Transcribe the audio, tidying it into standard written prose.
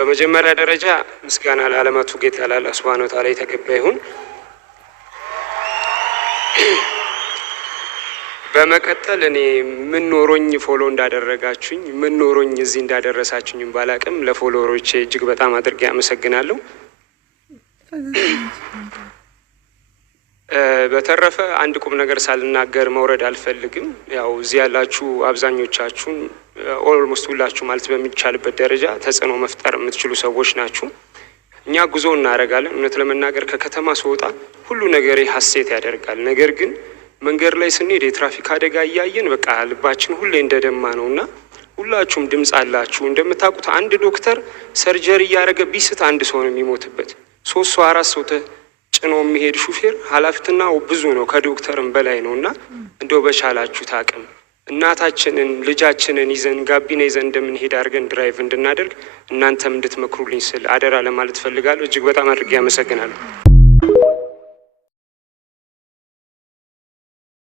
በመጀመሪያ ደረጃ ምስጋና ለዓለማቱ ጌታ ለአላህ ሱብሓነሁ ወተዓላ የተገባ ይሁን። በመቀጠል እኔ ምን ኖሮኝ ፎሎ እንዳደረጋችሁኝ ምን ኖሮኝ እዚህ እንዳደረሳችሁኝ ባላቅም ለፎሎወሮቼ እጅግ በጣም አድርጌ አመሰግናለሁ። በተረፈ አንድ ቁም ነገር ሳልናገር መውረድ አልፈልግም። ያው እዚህ ያላችሁ አብዛኞቻችሁን ኦልሞስት ሁላችሁ ማለት በሚቻልበት ደረጃ ተጽዕኖ መፍጠር የምትችሉ ሰዎች ናችሁ። እኛ ጉዞ እናደርጋለን። እውነት ለመናገር ከከተማ ስወጣ ሁሉ ነገር ሀሴት ያደርጋል። ነገር ግን መንገድ ላይ ስንሄድ የትራፊክ አደጋ እያየን በቃ ልባችን ሁሌ እንደደማ ነውና ሁላችሁም ድምጽ አላችሁ። እንደምታውቁት አንድ ዶክተር ሰርጀሪ እያደረገ ቢስት አንድ ሰው ነው የሚሞትበት። 3 ሰው 4 ሰው ጭኖ የሚሄድ ሹፌር ኃላፊነቱ ብዙ ነው፣ ከዶክተርም በላይ ነውና እንደው በቻላችሁት አቅም እናታችንን ልጃችንን ይዘን ጋቢና ይዘን እንደምንሄድ አድርገን ድራይቭ እንድናደርግ እናንተም እንድትመክሩልኝ ስል አደራ ለማለት ፈልጋለሁ። እጅግ በጣም አድርጌ አመሰግናለሁ።